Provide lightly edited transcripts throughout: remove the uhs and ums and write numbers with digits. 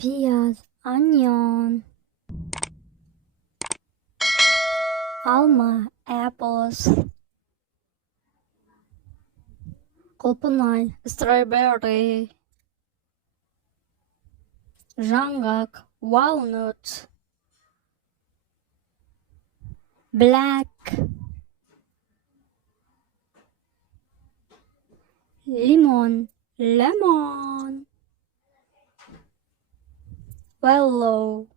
пияз, onion. Alma, apples. Құлпынай, strawberry. Жаңғақ, walnut. Black. Limon, lemon. Yellow.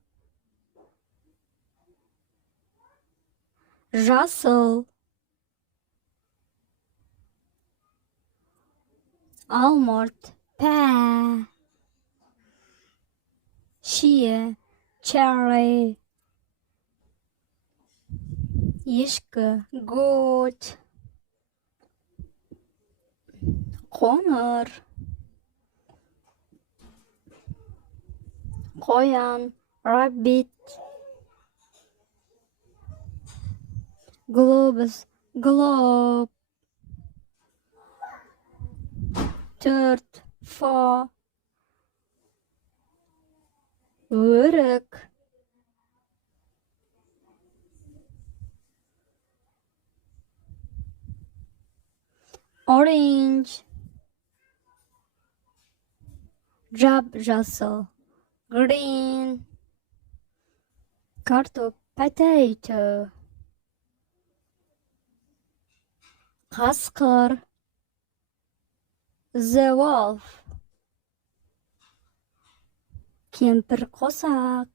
Жасыл. Almond, pear. Шие, cherry. Ешкі, goat. Қоңыр. Қоян, rabbit. Globus, globe. ТÖРТ, фа. Өрік. Orange. Жап-жасыл. Green. Картоп, potato. Қасқыр. The wolf. Кемпір қосақ.